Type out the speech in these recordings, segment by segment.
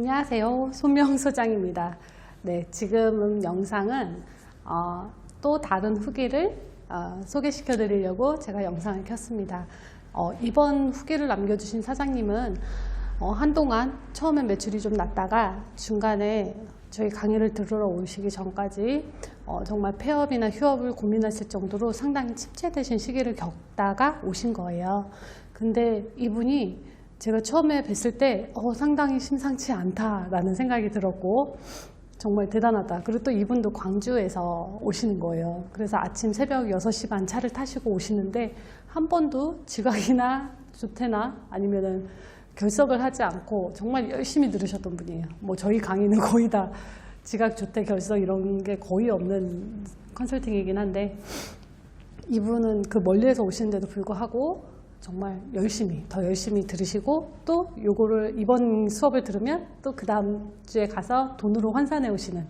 안녕하세요. 손명 소장입니다. 네, 지금 영상은 또 다른 후기를 소개시켜 드리려고 제가 영상을 켰습니다. 이번 후기를 남겨주신 사장님은 한동안 처음엔 매출이 좀 낮다가 중간에 저희 강의를 들으러 오시기 전까지 정말 폐업이나 휴업을 고민하실 정도로 상당히 침체되신 시기를 겪다가 오신 거예요. 근데 이분이 제가 처음에 뵀을 때 상당히 심상치 않다라는 생각이 들었고 정말 대단하다. 그리고 또 이분도 광주에서 오시는 거예요. 그래서 아침 새벽 6시 반 차를 타시고 오시는데 한 번도 지각이나 조퇴나 아니면은 결석을 하지 않고 정말 열심히 들으셨던 분이에요. 뭐 저희 강의는 거의 다 지각, 조퇴, 결석 이런 게 거의 없는 컨설팅이긴 한데 이분은 그 멀리에서 오시는데도 불구하고 정말 더 열심히 들으시고 또 요거를 이번 수업을 들으면 또 그 다음 주에 가서 돈으로 환산해 오시는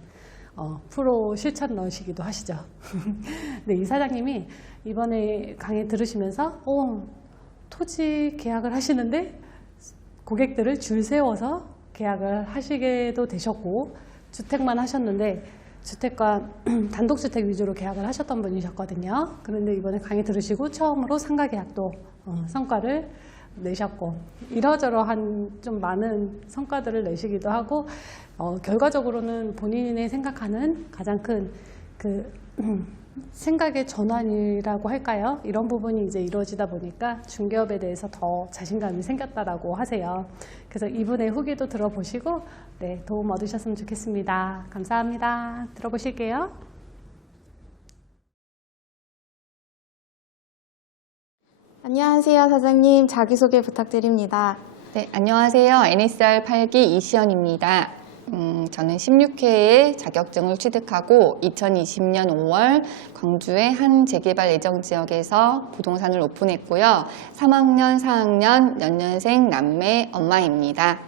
프로 실천러시기도 하시죠. 네, 이 사장님이 이번에 강의 들으시면서 토지 계약을 하시는데 고객들을 줄 세워서 계약을 하시게도 되셨고 주택만 하셨는데 주택과 단독주택 위주로 계약을 하셨던 분이셨거든요. 그런데 이번에 강의 들으시고 처음으로 상가 계약도 성과를 내셨고 이러저러한 좀 많은 성과들을 내시기도 하고 결과적으로는 본인이 생각하는 가장 큰 생각의 전환이라고 할까요? 이런 부분이 이제 이루어지다 보니까 중개업에 대해서 더 자신감이 생겼다라고 하세요. 그래서 이분의 후기도 들어보시고 네, 도움 얻으셨으면 좋겠습니다. 감사합니다. 들어보실게요. 안녕하세요, 사장님. 자기소개 부탁드립니다. 네, 안녕하세요. NSR 8기 이시연입니다. 저는 16회에 자격증을 취득하고 2020년 5월 광주의 한 재개발 예정 지역에서 부동산을 오픈했고요. 3학년, 4학년, 연년생 남매 엄마입니다.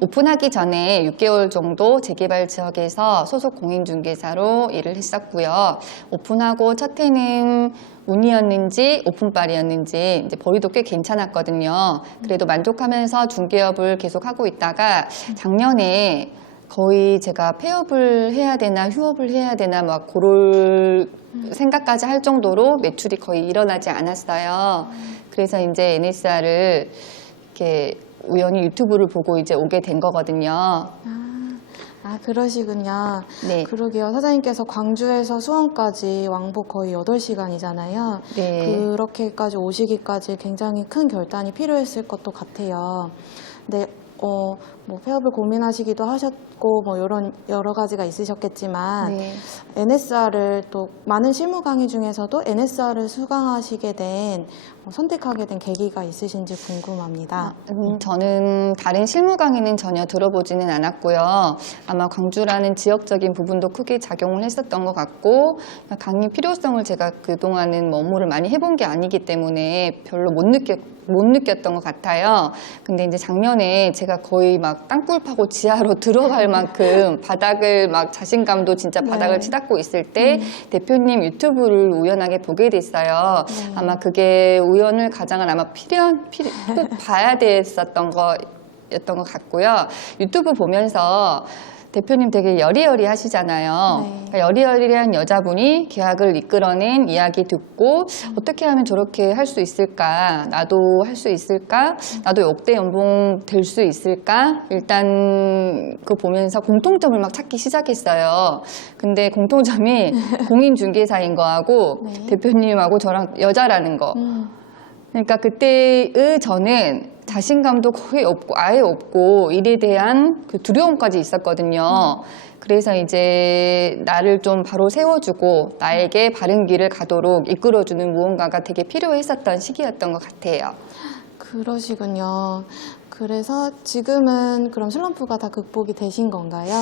오픈하기 전에 6개월 정도 재개발 지역에서 소속 공인중개사로 일을 했었고요. 오픈하고 첫 해는 운이었는지 오픈빨이었는지 이제 벌이도 꽤 괜찮았거든요. 그래도 만족하면서 중개업을 계속 하고 있다가 작년에 거의 제가 폐업을 해야 되나 휴업을 해야 되나 막 그럴 생각까지 할 정도로 매출이 거의 일어나지 않았어요. 그래서 이제 NSR을 이렇게 우연히 유튜브를 보고 이제 오게 된 거거든요. 그러시군요. 네. 그러게요. 사장님께서 광주에서 수원까지 왕복 거의 8시간이잖아요. 네. 그렇게까지 오시기까지 굉장히 큰 결단이 필요했을 것도 같아요. 근데 뭐 폐업을 고민하시기도 하셨고 뭐 이런 여러 가지가 있으셨겠지만 네. NSR을 또 많은 실무 강의 중에서도 NSR을 수강하시게 된 선택하게 된 계기가 있으신지 궁금합니다. 저는 다른 실무 강의는 전혀 들어보지는 않았고요. 아마 광주라는 지역적인 부분도 크게 작용을 했었던 것 같고 강의 필요성을 제가 그동안은 뭐 업무를 많이 해본 게 아니기 때문에 별로 못 느꼈던 것 같아요. 근데 이제 작년에 제가 거의 막 땅굴 파고 지하로 들어갈 만큼 바닥을 막 자신감도 진짜 바닥을 치닫고 있을 때 대표님 유튜브를 우연하게 보게 됐어요. 아마 그게 우연을 가장을 아마 꼭 봐야 됐었던 거였던 것 같고요. 유튜브 보면서 대표님 되게 여리여리 하시잖아요. 그러니까 여리여리한 여자분이 계약을 이끌어낸 이야기 듣고 어떻게 하면 저렇게 할 수 있을까? 나도 할 수 있을까? 나도 역대 연봉 될 수 있을까? 일단 그거 보면서 공통점을 막 찾기 시작했어요. 근데 공통점이 공인중개사인 거하고 대표님하고 저랑 여자라는 거. 그러니까 그때의 저는 자신감도 거의 없고 아예 없고 일에 대한 그 두려움까지 있었거든요. 그래서 이제 나를 좀 바로 세워주고 나에게 바른 길을 가도록 이끌어주는 무언가가 되게 필요했었던 시기였던 것 같아요. 그러시군요. 그래서 지금은 그럼 슬럼프가 다 극복이 되신 건가요?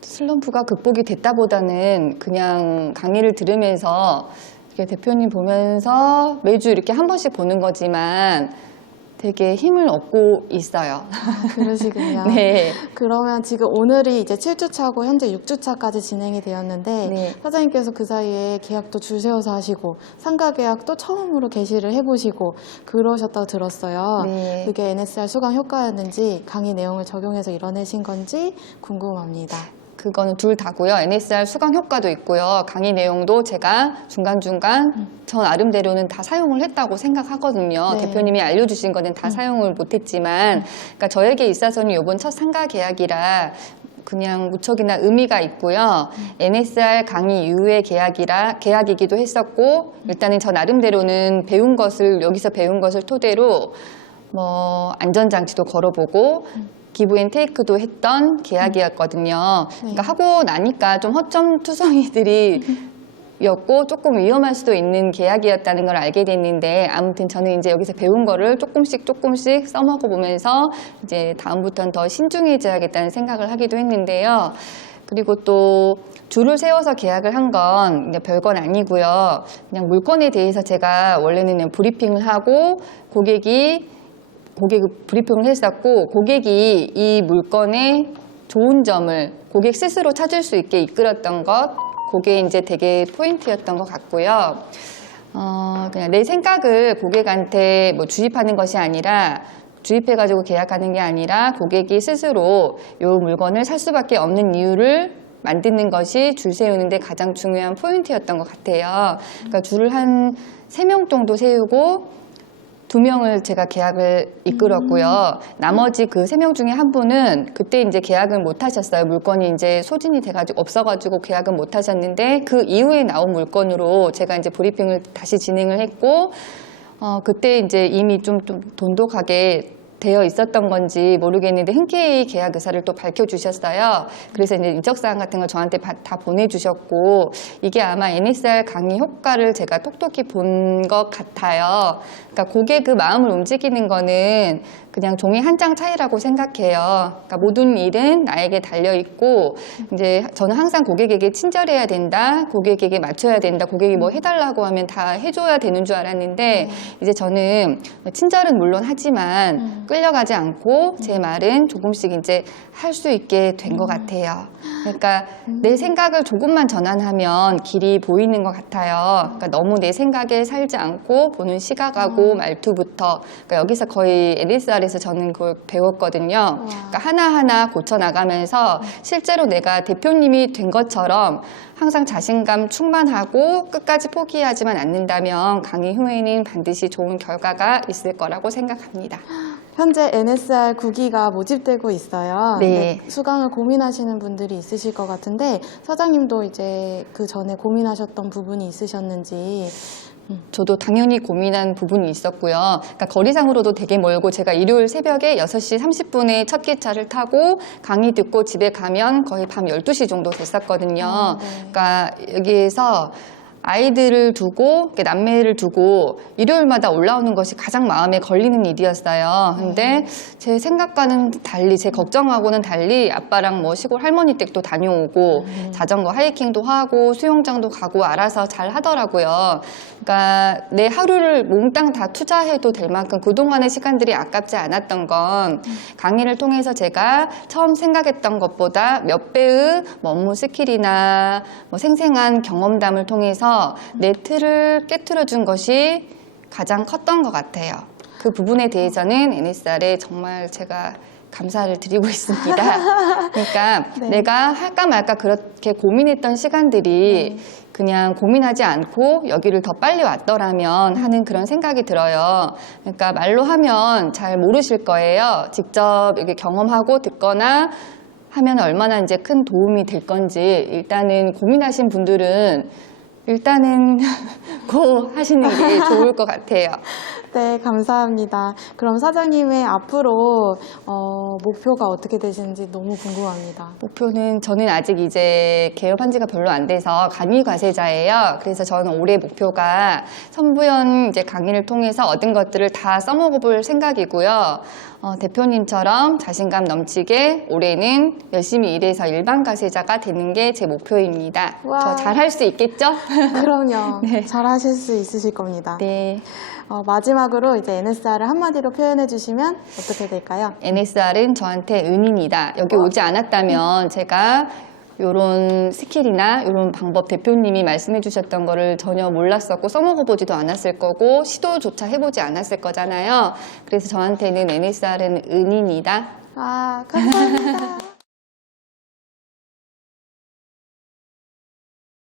슬럼프가 극복이 됐다보다는 그냥 강의를 들으면서 대표님 보면서 매주 이렇게 한 번씩 보는 거지만 되게 힘을 얻고 있어요. 그러시군요. 네. 그러면 지금 오늘이 이제 7주차고 현재 6주차까지 진행이 되었는데 네. 사장님께서 그 사이에 계약도 줄 세워서 하시고 상가 계약도 처음으로 개시를 해보시고 그러셨다고 들었어요. 네. 그게 NSR 수강 효과였는지 강의 내용을 적용해서 이뤄내신 건지 궁금합니다. 그거는 둘 다고요. NSR 수강 효과도 있고요. 강의 내용도 제가 중간중간 저 나름대로는 다 사용을 했다고 생각하거든요. 네. 대표님이 알려주신 거는 다 사용을 못했지만 그러니까 저에게 있어서는 이번 첫 상가 계약이라 그냥 무척이나 의미가 있고요. NSR 강의 이후의 계약이기도 했었고 일단은 저 나름대로는 여기서 배운 것을 토대로 뭐 안전장치도 걸어보고 기브앤테이크도 했던 계약이었거든요. 그러니까 하고 나니까 좀 허점투성이들이었고 조금 위험할 수도 있는 계약이었다는 걸 알게 됐는데 아무튼 저는 이제 여기서 배운 거를 조금씩 써먹어 보면서 이제 다음부터는 더 신중해져야겠다는 생각을 하기도 했는데요. 그리고 또 줄을 세워서 계약을 한 건 별건 아니고요. 그냥 물건에 대해서 제가 원래는 그냥 브리핑을 하고 고객 브리핑을 했었고 고객이 이 물건의 좋은 점을 고객 스스로 찾을 수 있게 이끌었던 것 그게 이제 되게 포인트였던 것 같고요. 그냥 내 생각을 고객한테 뭐 주입하는 것이 아니라 주입해가지고 계약하는 게 아니라 고객이 스스로 이 물건을 살 수밖에 없는 이유를 만드는 것이 줄 세우는데 가장 중요한 포인트였던 것 같아요. 그러니까 줄을 한 3명 정도 세우고 2명을 제가 계약을 이끌었고요. 나머지 그 3명 중에 한 분은 그때 이제 계약을 못 하셨어요. 물건이 이제 소진이 돼가지고 없어가지고 계약은 못 하셨는데 그 이후에 나온 물건으로 제가 이제 브리핑을 다시 진행을 했고, 그때 이제 이미 좀 돈독하게 되어 있었던 건지 모르겠는데 흔쾌히 계약 의사를 또 밝혀주셨어요. 그래서 이제 인적사항 같은 걸 저한테 다 보내주셨고 이게 아마 NSR 강의 효과를 제가 똑똑히 본 것 같아요. 그러니까 고객 그 마음을 움직이는 거는 그냥 종이 한 장 차이라고 생각해요. 그러니까 모든 일은 나에게 달려있고 이제 저는 항상 고객에게 친절해야 된다, 고객에게 맞춰야 된다, 고객이 뭐 해달라고 하면 다 해줘야 되는 줄 알았는데 이제 저는 친절은 물론 하지만 끌려가지 않고 제 말은 조금씩 이제 할 수 있게 된 것 같아요. 그러니까 내 생각을 조금만 전환하면 길이 보이는 것 같아요. 그러니까 너무 내 생각에 살지 않고 보는 시각하고 말투부터 그러니까 여기서 거의 NSR에서 저는 그걸 배웠거든요. 그러니까 하나하나 고쳐나가면서 실제로 내가 대표님이 된 것처럼 항상 자신감 충만하고 끝까지 포기하지만 않는다면 강의 후에는 반드시 좋은 결과가 있을 거라고 생각합니다. 현재 NSR 9기가 모집되고 있어요. 네. 수강을 고민하시는 분들이 있으실 것 같은데 사장님도 이제 그 전에 고민하셨던 부분이 있으셨는지. 저도 당연히 고민한 부분이 있었고요. 그러니까 거리상으로도 되게 멀고 제가 일요일 새벽에 6시 30분에 첫 기차를 타고 강의 듣고 집에 가면 거의 밤 12시 정도 됐었거든요. 네. 그러니까 여기에서 아이들을 두고 남매를 두고 일요일마다 올라오는 것이 가장 마음에 걸리는 일이었어요. 근데 제 생각과는 달리 제 걱정하고는 달리 아빠랑 뭐 시골 할머니 댁도 다녀오고 자전거 하이킹도 하고 수영장도 가고 알아서 잘 하더라고요. 그러니까 내 하루를 몽땅 다 투자해도 될 만큼 그동안의 시간들이 아깝지 않았던 건 강의를 통해서 제가 처음 생각했던 것보다 몇 배의 뭐 업무 스킬이나 뭐 생생한 경험담을 통해서 내 틀을 깨트려 준 것이 가장 컸던 것 같아요. 그 부분에 대해서는 NSR에 정말 제가 감사를 드리고 있습니다. 그러니까 네. 내가 할까 말까 그렇게 고민했던 시간들이 그냥 고민하지 않고 여기를 더 빨리 왔더라면 하는 그런 생각이 들어요. 그러니까 말로 하면 잘 모르실 거예요. 직접 이렇게 경험하고 듣거나 하면 얼마나 이제 큰 도움이 될 건지 일단은 고민하신 분들은 일단은 고 하시는 게 좋을 것 같아요. 네, 감사합니다. 그럼 사장님의 앞으로 목표가 어떻게 되시는지 너무 궁금합니다. 목표는 저는 아직 이제 개업한 지가 별로 안 돼서 강의 과세자예요. 그래서 저는 올해 목표가 선부연 이제 강의를 통해서 얻은 것들을 다 써먹어 볼 생각이고요. 대표님처럼 자신감 넘치게 올해는 열심히 일해서 일반 과세자가 되는 게 제 목표입니다. 와. 저 잘할 수 있겠죠? 그럼요. 네. 잘 하실 수 있으실 겁니다. 네. 마지막으로 이제 NSR을 한마디로 표현해 주시면 어떻게 될까요? NSR은 저한테 은인이다. 여기 오지 않았다면 제가 이런 스킬이나 이런 방법 대표님이 말씀해 주셨던 거를 전혀 몰랐었고 써먹어 보지도 않았을 거고 시도조차 해보지 않았을 거잖아요. 그래서 저한테는 NSR은 은인이다. 아, 감사합니다.